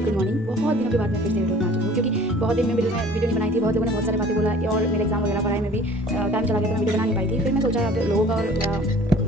Guys good morning. बहुत दिनों के बाद मैं फिर से वीडियो बना चुकी हूँ क्योंकि बहुत दिन में वीडियो नहीं बनाई थी। बहुत लोगों ने बहुत सारी बातें बोला और मेरे एग्जाम वगैरह पढ़ाई में भी टाइम चला गया तो मैं वीडियो बना नहीं पाई थी। फिर मैं सोचा अब लोगों का और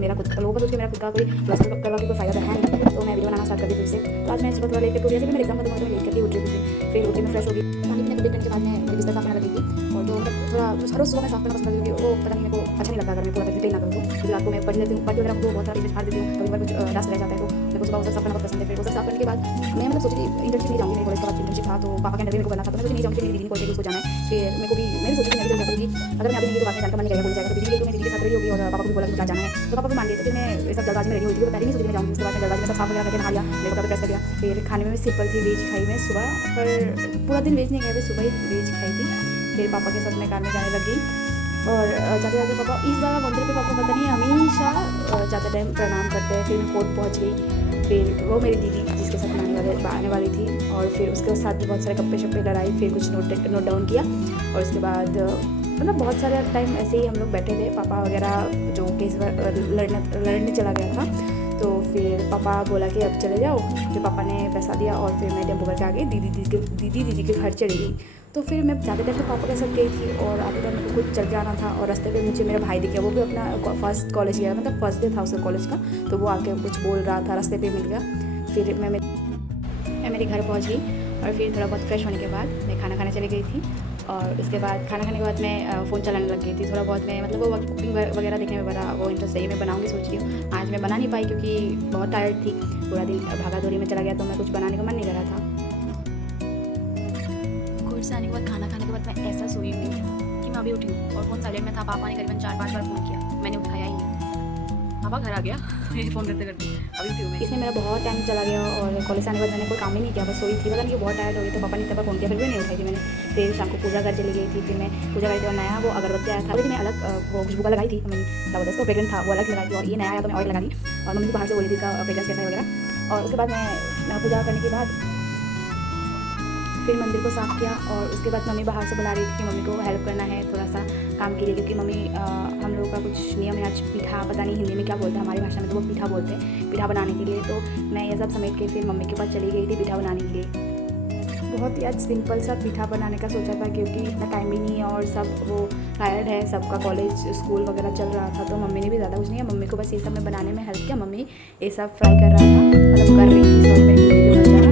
मेरा खुद लोगों का सोच के मेरा खुद का कोई प्लस करवा के कोई फायदा है नहीं, तो मैं वीडियो बनाना स्टार्ट कर दी फिर से। तो आज मैं सुबह थोड़ा लेट करके जैसे मेरे एग्जाम खत्म हुआ तो मैं लेट करके उठ रही थी। फिर उठे मैं फ्रेश हो गई, पानी पीने के बाद मैं मेरी बिस्तर साफ करने लगी थी। और तो मतलब थोड़ा हर रोज़ सुबह मैं साफ करना पसंद करती हूँ। वो पता नहीं मेरे को अच्छा नहीं लगता अगर मैं पूरा क्लीन ना करूँ तो। क्योंकि रात को मैं पढ़ लेती हूँ, पढ़ वगैरह को बहुत सारा पेज फाड़ देती हूँ, कभी बार कुछ डस्ट रह जाता है तो मेरे को सुबह वो सब साफ करना बहुत पसंद है। फिर वो सब साफ करने के बाद मैं मतलब सोची कि इंटर्नशिप नहीं जाऊँगी, मेरे कॉलेज का बाद इंटर्नशिप था तो पापा के इंटरव्यू मेरे को करना था, तो मैं सोची नहीं जाऊँगी। मेरी दीदी कॉलेज उसको जाना है। फिर मेरे को भी मैं सोची कि मैं भी चल जाती थी। अगर मैं अभी नहीं तो बाद में जाकर मन नहीं करेगा, बोल जाएगा। तो दीदी तो मेरी दीदी के साथ रही होगी और पापा को भी बोला कि जाना है तो पापा भी मान गए। तो फिर मैं ये सब जल्दबाजी में रेडी हुई थी, तो पहले नहीं सोची मैं जाऊँगी। उसके बाद मैं जल्दबाजी में सब साफ वगैरह करके नहा लिया, मेरे को प्रेस कर दिया। फिर खाने में सिंपल थी, वेज खाई मैं सुबह, पर पूरा दिन वेज नहीं खाया, मैं सुबह ही वेज खाई थी। फिर पापा के साथ मैं कार में जाने लगी और जाते जाते पापा इस बार मंदिर पे पापा पता नहीं हमेशा ज़्यादा टाइम प्रणाम करते हैं। फिर मैं कोर्ट पहुँच गई। फिर वो मेरी दीदी जिसके साथ आने वाली थी और फिर उसके साथ भी बहुत सारे गप्पे शप्पे लड़ाई, फिर कुछ नोट डाउन किया। और उसके बाद मतलब बहुत सारे टाइम ऐसे ही हम लोग बैठे थे। पापा वगैरह जो केस लड़ने चला गया था, तो फिर पापा बोला कि अब चले जाओ। फिर पापा ने पैसा दिया और फिर मैं टेम्पो करके आ गई, दीदी के घर चली गई। तो फिर मैं ज़्यादा टाइम तो पापा के साथ गई थी और आधे टाइम मेरे को कुछ चल के आना था। और रास्ते पे मुझे मेरा भाई दिख गया, वो भी अपना फर्स्ट कॉलेज गया, मतलब फर्स्ट डे था उसका कॉलेज का, तो वो आके कुछ बोल रहा था, रास्ते पे मिल गया। फिर मैं मेरे घर पहुंच गई और फिर थोड़ा बहुत फ्रेश होने के बाद मैं खाना खाने चली गई थी। और उसके बाद खाना खाने के बाद मैं फ़ोन चलाने लग गई थी। थोड़ा बहुत मैं मतलब वो कुकिंग वगैरह देखने में बड़ा वो इंटरेस्ट है, मैं बनाऊंगी सोच रही हूँ। आज मैं बना नहीं पाई क्योंकि बहुत टायर्ड थी, पूरा दिन भागा दौड़ी में चला गया, तो मैं कुछ बनाने का मन नहीं कर रहा था। कोर्ट से आने के बाद खाना खाने के बाद मैं ऐसा सोई हुई कि मैं अभी उठी हूँ और फ़ोन साइलेंट में था। पापा ने करीबन 4-5 बार फ़ोन किया, मैंने उठाया ही नहीं। पापा घर आ गया फ़ोन करते करते अभी उठी हूँ मैं। इसमें मेरा बहुत टाइम चला गया और कॉलेज से आने के बाद मैंने कोई काम ही नहीं किया, बस सोई थी। पता नहीं बहुत टायर्ड हो गई, तो पापा ने तब फ़ोन किया, फिर भी नहीं उठाई थी मैंने। फिर शाम को पूजा घर चली गई थी। फिर मैं पूजा करके और नया वो अगरबत्ती आया था, मैं अलग वो खुशबू का लगाई थी, मैंने ज़बरदस्त को फ्रेग्रेंस था वो अलग लगाई थी। और ये नया आया तो मैं और लगा दी और मम्मी को बाहर से बोली थी इसका फ्रेग्रेंस कैसा है वगैरह। और उसके बाद मैं पूजा करने के बाद फिर मंदिर को साफ़ किया। और उसके बाद मम्मी बाहर से बुला रही थी कि मम्मी को हेल्प करना है थोड़ा सा काम के लिए, क्योंकि मम्मी हम लोगों का कुछ नियम है आज पीठा, पता नहीं हिंदी में क्या बोलते हैं, हमारी भाषा में तो वो पीठा बोलते हैं, पीठा बनाने के लिए। तो मैं ये सब समेट के फिर मम्मी के पास चली गई थी पीठा बनाने के लिए। बहुत ही आज सिंपल सा पीठा बनाने का सोचा था क्योंकि इतना टाइम ही नहीं है और सब वो टायर्ड है, सबका कॉलेज स्कूल वगैरह चल रहा था, तो मम्मी ने भी ज़्यादा कुछ नहीं है, मम्मी को बस ये सब में बनाने में हेल्प किया। मम्मी ये सब फ्राई कर रहा था, मतलब कर रही थी, सॉरी मेरी हिंदी भी बच जा रहा।